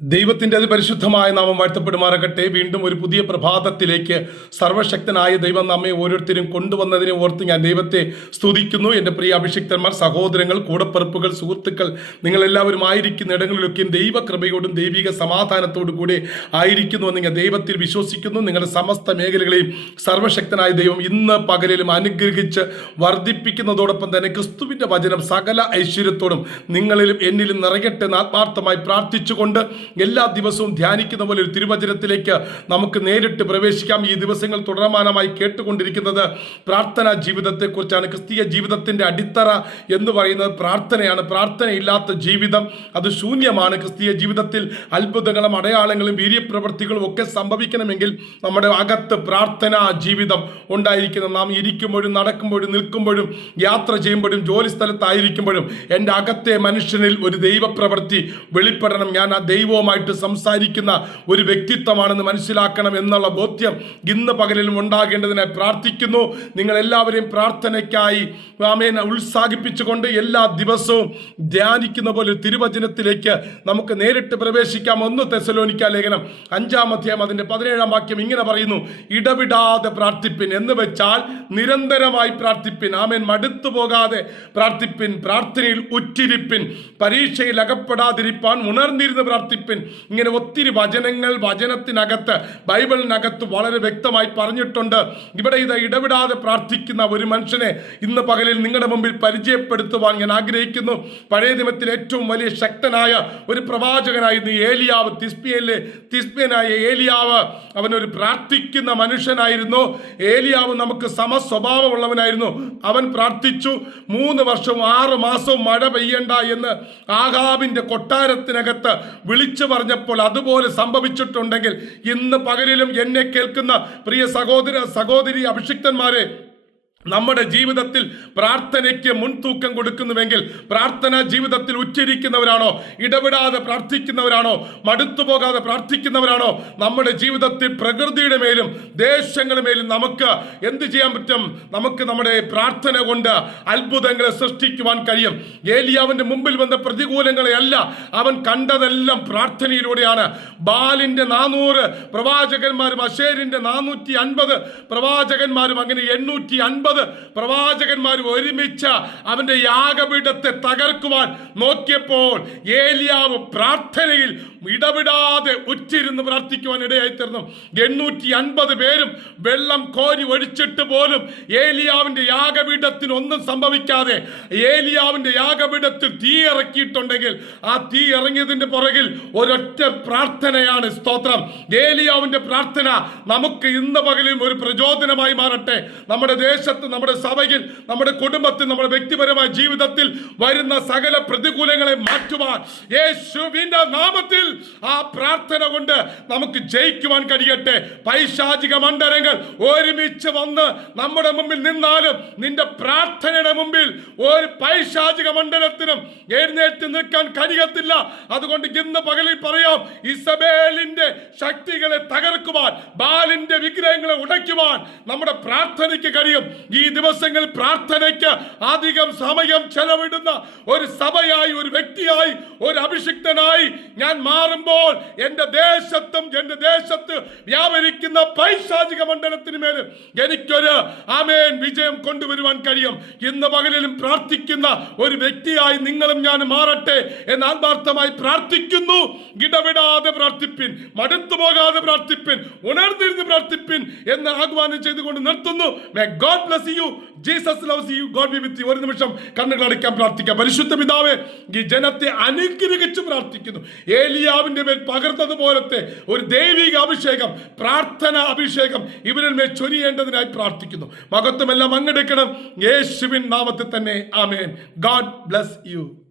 ദൈവത്തിന്റെ അതിപരിശുദ്ധമായ നാമം വാഴ്ത്തപ്പെടുമാറാകട്ടെ. വീണ്ടും ഒരു പുതിയ പ്രഭാതത്തിലേക്ക് സർവശക്തനായ ദൈവം നമ്മെ ഓരോരുത്തരും കൊണ്ടുവന്നതിനെ ഓർത്ത് ഞാൻ ദൈവത്തെ സ്തുതിക്കുന്നു. എന്റെ പ്രിയ അഭിഷിക്തന്മാർ സഹോദരങ്ങൾ കൂടപ്പിറപ്പുകൾ സുഹൃത്തുക്കൾ നിങ്ങളെല്ലാവരും ആയിരിക്കുന്ന ഇടങ്ങളിലൊക്കെയും ദൈവകൃപയോടും ദൈവിക സമാധാനത്തോടു ആയിരിക്കുന്നു എന്ന് ഞാൻ ദൈവത്തിൽ വിശ്വസിക്കുന്നു. നിങ്ങളുടെ സമസ്ത മേഖലകളെയും സർവശക്തനായ ദൈവം ഇന്ന് പകലിലും അനുഗ്രഹിച്ച് വർദ്ധിപ്പിക്കുന്നതോടൊപ്പം തന്നെ ക്രിസ്തുവിന്റെ വചനം സകല ഐശ്വര്യത്തോടും നിങ്ങളിലും എന്നിലും നിറയട്ടെ എന്ന് ആത്മാർത്ഥമായി പ്രാർത്ഥിച്ചുകൊണ്ട് എല്ലാ ദിവസവും ധ്യാനിക്കുന്ന പോലെ ഒരു തിരുവചനത്തിലേക്ക് നമുക്ക് നേരിട്ട് പ്രവേശിക്കാം. ഈ ദിവസങ്ങൾ തുടർമാനമായി കേട്ടുകൊണ്ടിരിക്കുന്നത് പ്രാർത്ഥനാ ജീവിതത്തെക്കുറിച്ചാണ്. ക്രിസ്തീയ ജീവിതത്തിന്റെ അടിത്തറ എന്ന് പറയുന്നത് പ്രാർത്ഥനയാണ്. പ്രാർത്ഥനയില്ലാത്ത ജീവിതം അത് ശൂന്യമാണ്. ക്രിസ്തീയ ജീവിതത്തിൽ അത്ഭുതങ്ങളും അടയാളങ്ങളും വീര്യപ്രവൃത്തികളും ഒക്കെ സംഭവിക്കണമെങ്കിൽ നമ്മുടെ അകത്ത് പ്രാർത്ഥനാ ജീവിതം ഉണ്ടായിരിക്കണം. നാം ഇരിക്കുമ്പോഴും നടക്കുമ്പോഴും നിൽക്കുമ്പോഴും യാത്ര ചെയ്യുമ്പോഴും ജോലി സ്ഥലത്തായിരിക്കുമ്പോഴും എന്റെ അകത്തെ മനുഷ്യനിൽ ഒരു ദൈവപ്രവൃത്തി വെളിപ്പെടണം. ഞാൻ ആ ദൈവവുമായിട്ട് സംസാരിക്കുന്ന ഒരു വ്യക്തിത്വമാണെന്ന് മനസ്സിലാക്കണം എന്നുള്ള ബോധ്യം ഇന്ന് പകലിലും ഉണ്ടാകേണ്ടതിനെ പ്രാർത്ഥിക്കുന്നു. നിങ്ങൾ എല്ലാവരെയും പ്രാർത്ഥനയ്ക്കായി ആമേൻ. ഉത്സാഹിപ്പിച്ചുകൊണ്ട് എല്ലാ ദിവസവും ധ്യാനിക്കുന്ന പോലെ തിരുവചനത്തിലേക്ക് നമുക്ക് നേരിട്ട് പ്രവേശിക്കാം. ഒന്ന് തെസലോനിക്ക ലേഖനം അഞ്ചാം അധ്യായം അതിന്റെ പതിനേഴാം വാക്യം ഇങ്ങനെ പറയുന്നു. ഇടവിടാതെ പ്രാർത്ഥിപ്പിൻ എന്ന് വെച്ചാൽ നിരന്തരമായി പ്രാർത്ഥിപ്പിൻ. ആമേൻ. മടുത്തു പോകാതെ പ്രാർത്ഥിപ്പിൻ. പ്രാർത്ഥനയിൽ ഉറ്റിരിപ്പിൻ. പരീക്ഷയിൽ അകപ്പെടാതിരിപ്പാൻ. ഉണർന്നിരുന്ന് പ്രാർത്ഥിപ്പിൻ. ഇങ്ങനെ ഒത്തിരി വചനങ്ങൾ വചനത്തിനകത്ത് ബൈബിളിനകത്ത് വളരെ വ്യക്തമായി പറഞ്ഞിട്ടുണ്ട്. ഇവിടെ ഇത് ഇടവിടാതെ പ്രാർത്ഥിക്കുന്ന ഒരു മനുഷ്യനെ ഇന്ന് പകലിൽ നിങ്ങളുടെ മുമ്പിൽ പരിചയപ്പെടുത്തുവാൻ ഞാൻ ആഗ്രഹിക്കുന്നു. പഴയ നിയമത്തിൽ ഏറ്റവും വലിയ ശക്തനായ ഒരു പ്രവാചകനായിരുന്നു ഏലിയാവ് തിസ്പിയനിലെ തിസ്പിയനായ ഏലിയാവ് അവനൊരു പ്രാർത്ഥിക്കുന്ന മനുഷ്യനായിരുന്നു. ഏലിയാവ് നമുക്ക് സമസ്വഭാവമുള്ളവനായിരുന്നു. അവൻ പ്രാർത്ഥിച്ചു മൂന്ന് വർഷവും ആറ് മാസവും മഴ പെയ്യണ്ട എന്ന് ആഹാബിന്റെ കൊട്ടാരത്തിനകത്ത് വിളിച്ചു പറഞ്ഞപ്പോൾ അതുപോലെ സംഭവിച്ചിട്ടുണ്ടെങ്കിൽ ഇന്ന് പകലിലും എന്നെ കേൾക്കുന്ന പ്രിയ സഹോദര സഹോദരി അഭിഷിക്തന്മാരെ നമ്മുടെ ജീവിതത്തിൽ പ്രാർത്ഥനയ്ക്ക് മുൻതൂക്കം കൊടുക്കുന്നുവെങ്കിൽ പ്രാർത്ഥന ജീവിതത്തിൽ ഉച്ചരിക്കുന്നവരാണോ? ഇടപെടാതെ പ്രാർത്ഥിക്കുന്നവരാണോ? മടുത്തു പോകാതെ പ്രാർത്ഥിക്കുന്നവരാണോ? നമ്മുടെ ജീവിതത്തിൽ പ്രകൃതിയുടെ മേലും ദേശങ്ങളുടെ മേലും നമുക്ക് എന്ത് ചെയ്യാൻ പറ്റും? നമുക്ക് നമ്മുടെ പ്രാർത്ഥന കൊണ്ട് അത്ഭുതങ്ങളെ സൃഷ്ടിക്കുവാൻ കഴിയും. ഏലിയാവിന്റെ മുമ്പിൽ വന്ന പ്രതികൂലങ്ങളെ അല്ല അവൻ കണ്ടതെല്ലാം പ്രാർത്ഥനയിലൂടെയാണ്. ബാലിന്റെ നാനൂറ് പ്രവാചകന്മാരും അശേരിന്റെ നാനൂറ്റി അൻപത് പ്രവാചകന്മാരും അങ്ങനെ എണ്ണൂറ്റി അൻപത് പ്രവാചകന്മാരും ഒരുമിച്ച് അവന്റെ യാഗപീഠത്തെ തകർക്കുവാൻ നോക്കിയപ്പോൾ ഏലിയാവ് പ്രാർത്ഥനയിൽ ഇടപെടാതെ ഉച്ചിരുന്ന് പ്രാർത്ഥിക്കുവാൻ ഇടയായി തീർന്നു എണ്ണൂറ്റി അൻപത് പേരും വെള്ളം കോരി ഒഴിച്ചിട്ട് പോലും ഏലിയാവിന്റെ യാഗപീഠത്തിന് ഒന്നും സംഭവിക്കാതെ ഏലിയാവിന്റെ യാഗപീഠത്തിൽ തീ ഇറക്കിയിട്ടുണ്ടെങ്കിൽ ആ തീ ഇറങ്ങിയതിന്റെ പുറകിൽ ഒരൊറ്റ പ്രാർത്ഥനയാണ് സ്തോത്രം. ഏലിയാവിന്റെ പ്രാർത്ഥന നമുക്ക് ഇന്ന് പകലും ഒരു പ്രചോദനമായി മാറട്ടെ. നമ്മുടെ ദേശത്ത് നമ്മുടെ സഭയിൽ നമ്മുടെ കുടുംബത്തിൽ നമ്മുടെ വ്യക്തിപരമായ ജീവിതത്തിൽ വരുന്ന സകല പ്രതികൂലങ്ങളെ മാറ്റുവാൻ യേശുവിന്റെ നാമത്തിൽ ആ പ്രാർത്ഥന കൊണ്ട് നമുക്ക് ജയിക്കുവാൻ കഴിയട്ടെ. പൈശാചിക മണ്ഡലങ്ങൾ ഒരുമിച്ച് വന്ന് നമ്മുടെ മുമ്പിൽ നിന്നാലും നിന്റെ പ്രാർത്ഥനയുടെ മുമ്പിൽ ഒരു പൈശാചിക മണ്ഡലത്തിനും എഴുന്നേറ്റ് നിൽക്കാൻ കഴിയത്തില്ല. അതുകൊണ്ട് ഇന്ന് പകലിൽ പറയാം ഇസബേലിന്റെ ശക്തികളെ തകർക്കുവാൻ ബാലിന്റെ വിഗ്രഹങ്ങളെ ഉടയ്ക്കുവാൻ നമ്മുടെ പ്രാർത്ഥനയ്ക്ക് കഴിയും. ഈ ദിവസങ്ങൾ പ്രാർത്ഥനയ്ക്ക് അധികം സമയം ചെലവിടുന്ന ഒരു സഭയായി ഒരു വ്യക്തിയായി ഒരു അഭിഷിക്തനായി ഞാൻ മാറുമ്പോൾ എന്റെ ദേശത്തും എന്റെ ദേശത്ത് വ്യാപരിക്കുന്ന പൈശാചിക മണ്ഡലത്തിന് മേൽ എനിക്കൊരു ആമേൻ വിജയം കൊണ്ടുവരുവാൻ കഴിയും. ഇന്ന് പകലിലും പ്രാർത്ഥിക്കുന്ന ഒരു വ്യക്തിയായി നിങ്ങളും ഞാൻ മാറട്ടെ എന്ന് ആത്മാർത്ഥമായി പ്രാർത്ഥിക്കുന്നു. ഇടവിടാതെ പ്രാർത്ഥിപ്പിൻ. മടുത്തു പോകാതെ പ്രാർത്ഥിപ്പിൻ ഉണർന്നിരുന്ന് പ്രാർത്ഥിപ്പിൻ എന്ന് ആഹ്വാനം ചെയ്തുകൊണ്ട് നിർത്തുന്നു. May God bless you Jesus loves you God be with ഒരു നിമിഷം കണ്ണുകൾ അടയ്ക്കാൻ പ്രാർത്ഥിക്കാം. പരിശുദ്ധ പിതാവേ ഈ ജനത്തെ അനുഗ്രഹിച്ച് പ്രാർത്ഥിക്കുന്നു. ഏലിയാവിന്റെ മേൽ പകർന്നതുപോലത്തെ ഒരു ദൈവിക അഭിഷേകം പ്രാർത്ഥന അഭിഷേകം ഇവരിൽ മേൽ ചൊരിയേണ്ടതിനായി പ്രാർത്ഥിക്കുന്നു. മഹത്വമെല്ലാം അങ്ങെടുക്കണം യേശുവിൻ നാമത്തിൽ തന്നെ. ആമേൻ. God bless U